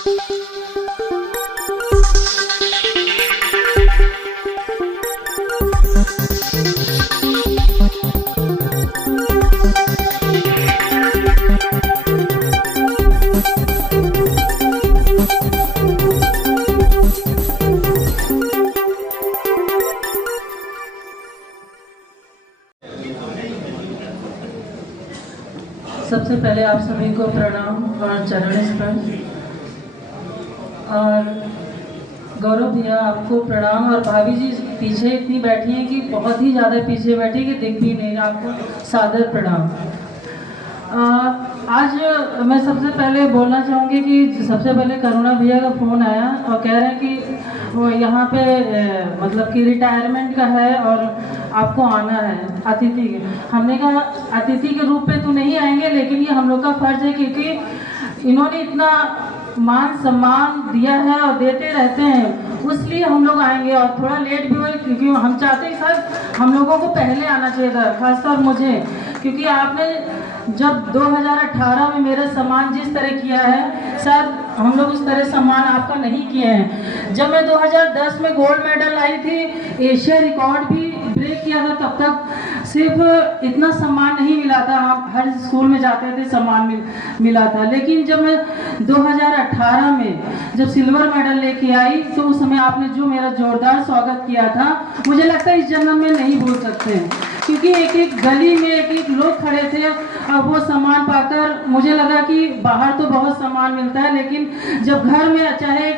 सबसे पहले आप सभी को प्रणाम और चरण स्पर्श। और गौरव भैया आपको प्रणाम। और भाभी जी पीछे इतनी बैठी हैं कि बहुत ही ज़्यादा पीछे बैठी कि दिख भी नहीं, आपको सादर प्रणाम। आज मैं सबसे पहले बोलना चाहूँगी कि सबसे पहले करुणा भैया का फ़ोन आया और कह रहे हैं कि वो यहाँ पे मतलब कि रिटायरमेंट का है और आपको आना है अतिथि के। हमने कहा अतिथि के रूप में तो नहीं आएंगे, लेकिन ये हम लोग का फर्ज है क्योंकि इन्होंने इतना मान सम्मान दिया है और देते रहते हैं, इसलिए हम लोग आएंगे। और थोड़ा लेट भी हुए क्योंकि हम चाहते हैं सर हम लोगों को पहले आना चाहिए था, खासकर मुझे, क्योंकि आपने जब 2018 में मेरा सम्मान जिस तरह किया है सर, हम लोग उस तरह सम्मान आपका नहीं किए हैं। जब मैं 2010 में गोल्ड मेडल लाई थी, एशिया रिकॉर्ड भी ब्रेक किया था, तब तक सिर्फ इतना सम्मान नहीं मिला था। हम हर स्कूल में जाते थे सम्मान मिला था। लेकिन जब मैं 2018 में जब सिल्वर मेडल लेके आई तो उस समय आपने जो मेरा जोरदार स्वागत किया था, मुझे लगता है इस जन्म में नहीं भूल सकते हैं, क्योंकि एक एक गली में एक एक लोग खड़े थे और वो सम्मान पाकर मुझे लगा कि बाहर तो बहुत सम्मान मिलता है, लेकिन जब घर में चाहे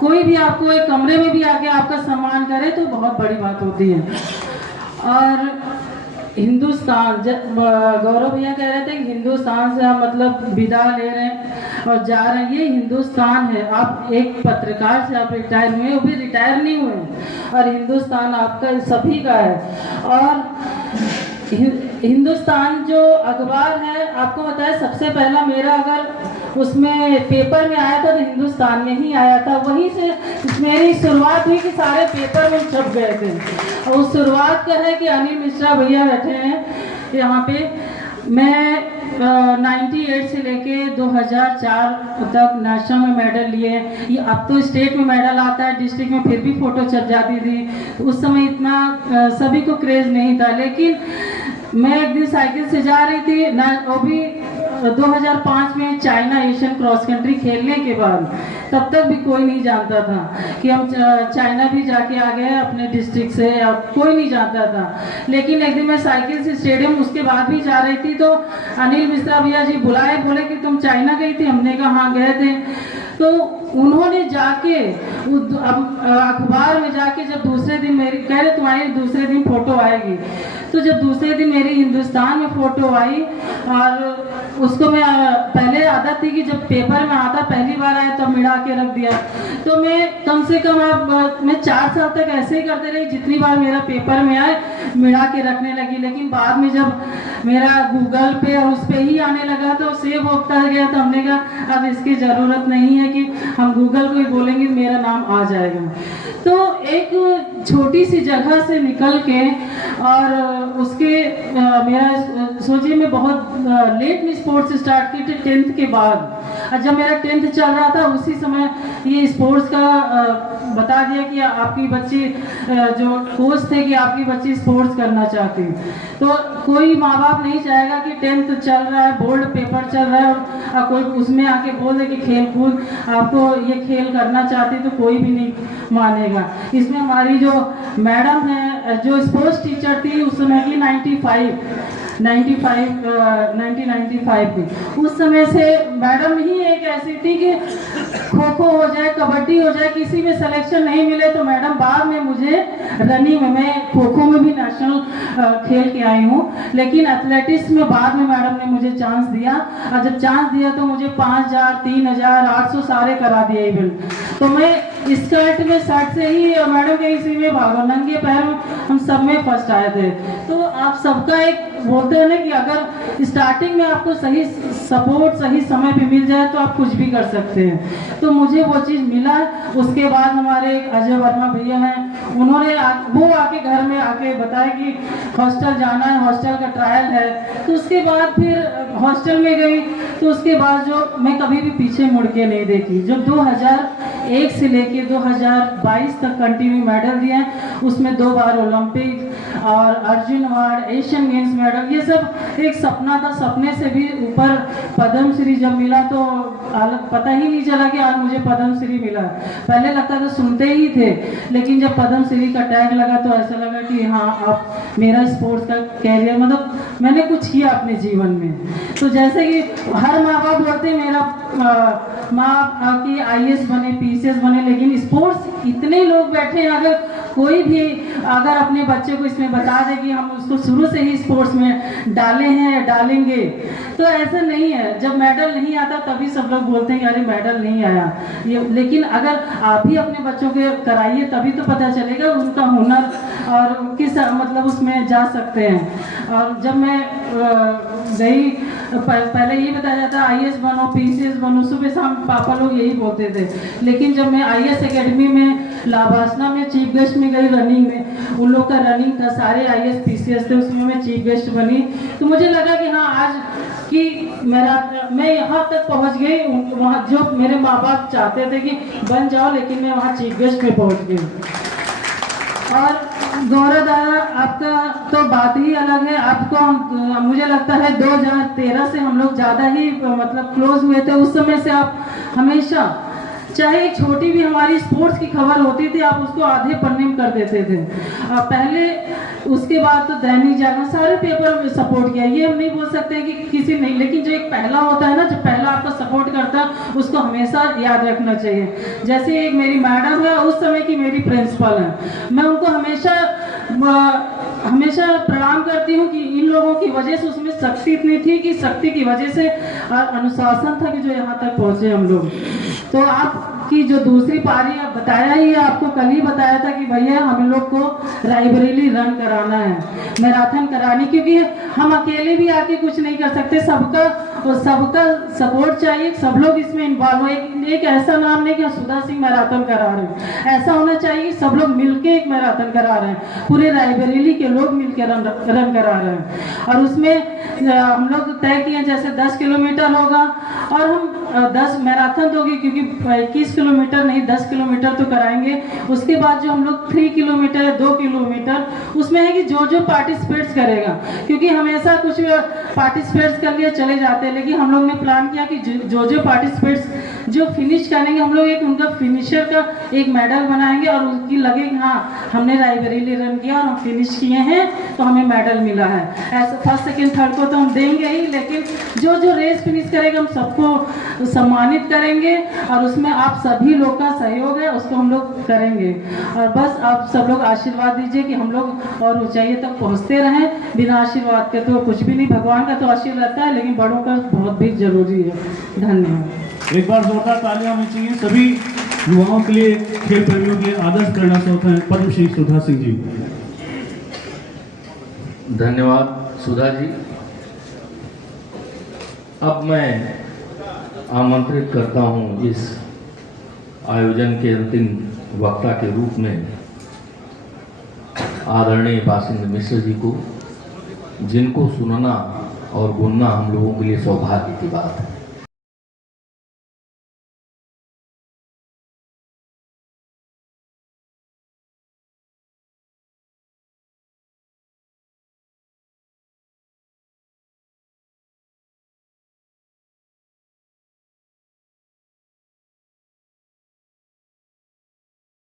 कोई भी आपको एक कमरे में भी आके आपका सम्मान करे तो बहुत बड़ी बात होती है। और हिंदुस्तान, गौरव भैया कह रहे थे कि हिंदुस्तान से आप मतलब विदा ले रहे हैं और जा रहे हैं, ये हिंदुस्तान है। आप एक पत्रकार से आप रिटायर हुए, वो भी रिटायर नहीं हुए, और हिंदुस्तान आपका सभी का है। और हिंदुस्तान जो अखबार है, आपको पता है सबसे पहला मेरा अगर उसमें पेपर में आया था तो हिंदुस्तान में ही आया था। वहीं से मेरी शुरुआत हुई कि सारे पेपर में छप गए थे। और उस शुरुआत का है कि अनिल मिश्रा भैया बैठे हैं यहाँ पे। मैं 98 से लेके 2004 तक नेशनल में मेडल लिए हैं। ये अब तो स्टेट में मेडल आता है, डिस्ट्रिक्ट में फिर भी फोटो छप जाती थी, तो उस समय इतना सभी को क्रेज नहीं था। लेकिन मैं एक दिन साइकिल से जा रही थी ना, वो भी 2005 में चाइना एशियन क्रॉस कंट्री खेलने के बाद, तब तक भी कोई नहीं जानता था कि हम चाइना भी जाके आ गए अपने डिस्ट्रिक्ट से, या कोई नहीं जानता था। लेकिन एक दिन मैं साइकिल से स्टेडियम उसके बाद भी जा रही थी तो अनिल मिश्रा भैया जी बुलाए, बोले कि तुम चाइना गई थी? हमने कहा हाँ गए थे। तो उन्होंने जाके अखबार में जाके जब दूसरे दिन मेरी कह रहे तुम्हारी दूसरे दिन फोटो आएगी, तो जब दूसरे दिन मेरी हिंदुस्तान में फोटो आई, और उसको मैं पहले आदत थी कि जब पेपर में आता पहली बार आया तब मिला के रख दिया, तो मैं कम से कम मैं 4 साल तक ऐसे ही करते रही, जितनी बार मेरा पेपर में आए मिला के रखने लगी। लेकिन बाद में जब मेरा गूगल पे और उस पे ही आने लगा तो सेव होता गया, तो हमने कहा अब इसकी ज़रूरत नहीं है कि हम गूगल को ही बोलेंगे मेरा नाम आ जाएगा। तो एक छोटी सी जगह से निकल के और उसके मेरा सोचिए मैं बहुत लेट में स्पोर्ट्स स्टार्ट की थी 10th के बाद। और जब मेरा 10th चल रहा था उसी समय ये स्पोर्ट्स का बता दिया कि आपकी बच्ची जो कोच थे कि आपकी बच्ची स्पोर्ट्स करना चाहती, तो कोई माँ बाप नहीं चाहेगा कि 10th चल रहा है, बोर्ड पेपर चल रहा है और कोई उसमें आके बोल दे कि खेल कूद आपको ये खेल करना चाहती, तो कोई भी नहीं मानेगा। इसमें हमारी जो मैडम है जो स्पोर्ट्स टीचर थी उस समय की 1995 की, उस समय से मैडम ही एक ऐसी थी कि खो खो हो जाए, कबड्डी हो जाए, किसी में सिलेक्शन नहीं मिले तो मैडम बाद में मुझे रनिंग में, मैं खो खो में भी नेशनल खेल के आई हूँ, लेकिन एथलेटिक्स में बाद में मैडम ने मुझे चांस दिया। और जब चांस दिया तो मुझे 5000, 3000, 800 सारे करा दिए इवेंट। तो मैं स्कर्ट में शर्ट से ही मैडम के इसी में भागो, नंगे पैर हम सब में फर्स्ट आए थे। तो आप सबका एक बोलते हैं ना कि अगर स्टार्टिंग में आपको सही सपोर्ट सही समय पे मिल जाए तो आप कुछ भी कर सकते हैं। तो मुझे वो चीज़ मिला। उसके बाद हमारे अजय वर्मा भैया हैं, उन्होंने वो आके घर में आके बताया कि हॉस्टल जाना है, हॉस्टल का ट्रायल है। तो उसके बाद फिर हॉस्टल में गई तो उसके बाद जो मैं कभी भी पीछे मुड़ के नहीं देखी। जो 2001 से लेके 2022 तक कंटिन्यू मेडल दिए हैं, उसमें 2 बार ओलंपिक और Arjun award, Asian games medal, ये सब एक सपना था। सपने से भी ऊपर पद्म श्री जब मिला तो पता ही नहीं चला कि आज मुझे पद्म श्री मिला। पहले लगता था सुनते ही थे, लेकिन जब पद्म श्री का टैग लगा तो ऐसा लगा कि हाँ अब मेरा स्पोर्ट्स का कैरियर, मतलब मैंने कुछ किया अपने जीवन में। तो जैसे कि हर माँ बाप बोलते मेरा माँ की IAS बने, PCS बने, लेकिन स्पोर्ट्स इतने लोग बैठे हैं, अगर कोई भी अगर अपने बच्चे को इसमें बता दे कि हम उसको शुरू से ही स्पोर्ट्स में डाले हैं, डालेंगे, तो ऐसा नहीं है। जब मेडल नहीं आता तभी सब लोग बोलते हैं कि अरे मेडल नहीं आया ये, लेकिन अगर आप भी अपने बच्चों के कराइए तभी तो पता चलेगा उनका हुनर और किस मतलब उसमें जा सकते हैं। और जब मैं गई पहले यही बताया जाता IAS बनो, PCS बनो, सुबह शाम पापा लोग यही बोलते थे। लेकिन जब मैं IAS एकेडमी में लाभासना में चीफ गेस्ट में गई रनिंग में, उन लोग का रनिंग था, सारे IAS PCS थे, उसमें मैं चीफ गेस्ट बनी। तो मुझे लगा कि हाँ आज कि मैं यहाँ तक पहुँच गई, वहाँ जो मेरे माँ बाप चाहते थे कि बन जाओ, लेकिन मैं वहाँ चीफ गेस्ट में पहुँच गई। और गौरव दादा आपका तो बात ही अलग है। आपको मुझे लगता है 2013 से हम लोग ज़्यादा ही मतलब क्लोज हुए थे। उस समय से आप हमेशा, चाहे एक छोटी भी हमारी स्पोर्ट्स की खबर होती थी, आप उसको आधे पन्ने में कर देते थे। पहले उसके बाद तो दैनिक जागरण, सारे पेपर में सपोर्ट किया। ये हम नहीं बोल सकते कि किसी नहीं, लेकिन जो एक पहला होता है ना, जो पहला आपका सपोर्ट करता है, उसको हमेशा याद रखना चाहिए। जैसे एक मेरी मैडम है, उस समय की मेरी प्रिंसिपल है, मैं उनको हमेशा प्रणाम करती हूँ कि इन लोगों की वजह से उसमें शक्ति इतनी थी कि शक्ति की वजह से अनुशासन था कि जो यहाँ तक पहुँचे हम लोग। तो आपकी जो दूसरी पारी आप बताया ही है, आपको कल ही बताया था कि भैया हम लोग को रायबरेली रन कराना है, मैराथन करानी, क्योंकि हम अकेले भी आके कुछ नहीं कर सकते, सबका सपोर्ट चाहिए, सब लोग इसमें इन्वॉल्व हो। एक ऐसा नाम नहीं कि सुधा सिंह मैराथन करा रहे हैं, ऐसा होना चाहिए सब लोग मिलके एक मैराथन करा रहे हैं, पूरे रायबरेली के लोग मिलकर रन करा रहे हैं। और उसमें हम लोग तय किए जैसे 10 किलोमीटर होगा, और हम 10 मैराथन होगी, क्योंकि 21 किलोमीटर नहीं 10 किलोमीटर तो कराएंगे। उसके बाद जो हम लोग 3 किलोमीटर 2 किलोमीटर, उसमें है कि जो पार्टिसिपेट्स करेगा, क्योंकि हमेशा कुछ पार्टिसिपेट्स कर लिए चले जाते हैं, लेकिन हम लोग ने प्लान किया कि जो पार्टिसिपेट्स जो फिनिश करेंगे, हम लोग एक उनका फिनिशर का एक मेडल बनाएंगे, और उनकी लगे कि हाँ हमने रायबरेली रन किया और हम फिनिश किए हैं तो हमें मेडल मिला है। ऐसा फर्स्ट सेकंड थर्ड को तो हम देंगे ही, लेकिन जो रेस फिनिश करेगा हम सबको सम्मानित करेंगे, और उसमें आप सभी लोग का सहयोग है, उसको हम लोग करेंगे। और बस आप सब लोग आशीर्वाद दीजिए कि हम लोग और ऊंचाई तक पहुंचते रहें। बिना आशीर्वाद के तो कुछ भी नहीं, भगवान का तो आशीर्वाद रहता है, लेकिन बड़ों का बहुत भी जरूरी है। धन्यवाद। एक बार जोरदार तालियां होनी चाहिए सभी युवाओं के लिए, खेल प्रेमियों के लिए। आदर्श करना चाहते हैं पद्मश्री सुधा सिंह जी। धन्यवाद सुधा जी। अब मैं आमंत्रित करता हूं इस आयोजन के अंतिम वक्ता के रूप में आदरणीय बासिंद मिश्र जी को, जिनको सुनना और गुनना हम लोगों के लिए सौभाग्य की बात है।